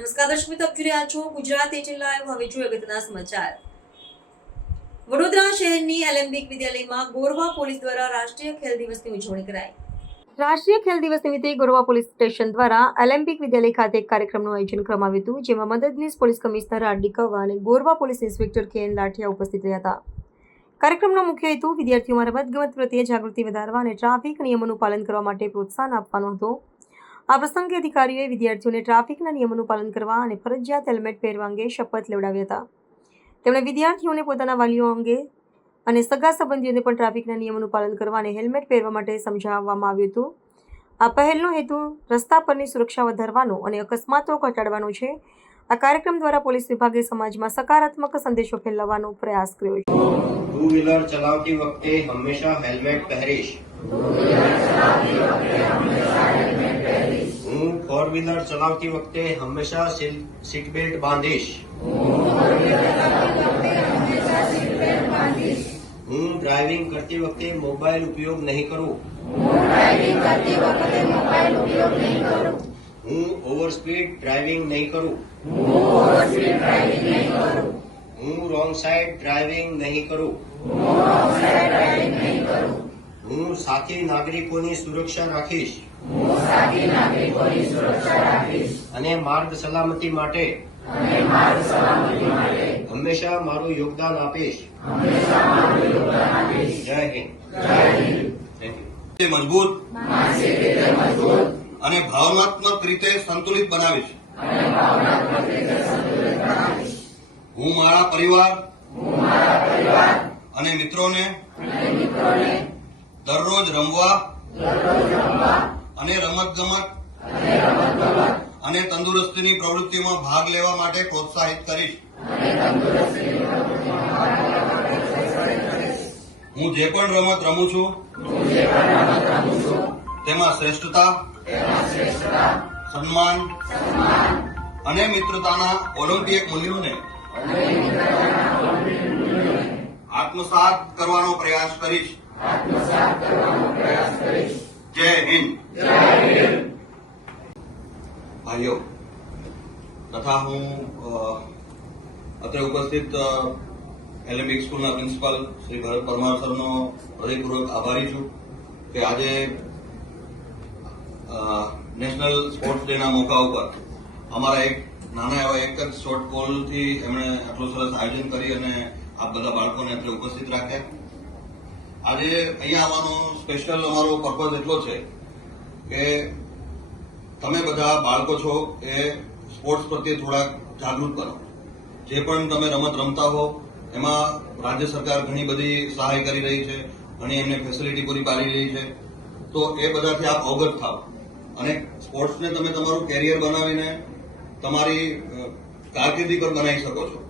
નમસ્કાર, દર્શક મિત્રો, આપ રહ્યા છો ગુજરાત એટીન લાઈવ. હવે જોઈએ અગત્યના સમાચાર. વડોદરા શહેરની એલેમ્બિક વિદ્યાલયમાં ગોરવા પોલીસ દ્વારા રાષ્ટ્રીય ખેલ દિવસની ઉજવણી કરાઈ. રાષ્ટ્રીય ખેલ દિવસ નિમિત્તે ગોરવા પોલીસ સ્ટેશન દ્વારા ઓલિમ્પિક વિદ્યાલય ખાતે એક કાર્યક્રમનું આયોજન કરવામાં આવ્યું હતું, જેમાં મદદનીશ પોલીસ કમિશનર આર ડી કવા અને Gorwa police inspector K N Lathiya ઉપસ્થિત રહ્યા હતા. કાર્યક્રમનો મુખ્ય હેતુ વિદ્યાર્થીઓમાં રમતગમત પ્રત્યે જાગૃતિ વધારવા અને ટ્રાફિક નિયમોનું પાલન કરવા માટે પ્રોત્સાહન આપવાનો હતો. આ પ્રસંગે અધિકારીઓએ વિદ્યાર્થીઓને ટ્રાફિકના નિયમોનું પાલન કરવા અને ફરજિયાત હેલ્મેટ પહેરવા અંગે શપથ લેવડાવ્યા હતા. તેમણે વિદ્યાર્થીઓને પોતાના વાલીઓ અંગે અને સગા સંબંધીઓને પણ ટ્રાફિકના નિયમોનું પાલન કરવા અને હેલ્મેટ પહેરવા માટે સમજાવવામાં આવ્યું હતું. આ પહેલનો હેતુ રસ્તા પરની સુરક્ષા વધારવાનો અને અકસ્માતો ઘટાડવાનો છે. આ કાર્યક્રમ દ્વારા પોલીસ વિભાગે સમાજમાં સકારાત્મક સંદેશો ફેલાવવાનો પ્રયાસ કર્યો છે. ટુ વ્હીલર ચલાવતી વખતે હંમેશા હેલ્મેટ પહેરીશ. હું ફોર વ્હીલર ચલાવતી વખતે હંમેશા સીલ- સીટ બેલ્ટ બાંધીશ હું ડ્રાઇવિંગ કરતી વખતે મોબાઈલ ઉપયોગ નહીં કરું હું ઓવર સ્પીડ ડ્રાઇવિંગ નહીં કરું હું રોંગ સાઈડ ડ્રાઇવિંગ નહીં કરું હું સાથી નાગરિકોની સુરક્ષા રાખીશ. અને માર્ગ સલામતી માટે હંમેશા મારું યોગદાન આપીશ. જય હિન્દ. મજબૂત અને ભાવનાત્મક રીતે સંતુલિત બનાવીશ. હું મારા પરિવાર અને મિત્રોને દરરોજ રમવા અને રમતગમત અને તંદુરસ્તીની પ્રવૃત્તિમાં ભાગ લેવા માટે પ્રોત્સાહિત કરીશ. હું જે પણ રમત રમું છું, તેમાં શ્રેષ્ઠતા, સન્માન અને મિત્રતાના ઓલિમ્પિક મૂલ્યોને આત્મસાત કરવાનો પ્રયાસ કરીશ. જય હિન્દ. ભાઈઓ તથા હું અત્યારે ઉપસ્થિત અ, એલેમ્બિક સ્કૂલના પ્રિન્સિપાલ શ્રી ભરત પરમાર સરનો હૃદયપૂર્વક આભારી છું કે આજે નેશનલ સ્પોર્ટ્સ ડેના મોકા ઉપર અમારા એક નાના એવા એક જ શોર્ટ કોલથી એમણે આટલું સરસ આયોજન કરી અને આ બધા બાળકોને અત્રે ઉપસ્થિત રાખ્યા. આજે અહીંયા આવવાનો સ્પેશિયલ અમારો પર્પઝ એટલો છે કે તમે બધા બાળકો છો એ સ્પોર્ટ્સ પ્રત્યે થોડાક જાગૃત કરો જે પણ તમે રમત રમતા હો, એમાં રાજ્ય સરકાર ઘણી બધી સહાય કરી રહી છે, ઘણી એમને ફેસિલિટી પૂરી પાડી રહી છે. તો એ બધાથી આપ અવગત થાવ. અને સ્પોર્ટ્સને તમે તમારું કેરિયર બનાવીને તમારી કારકિર્દી પર બનાવી શકો છો.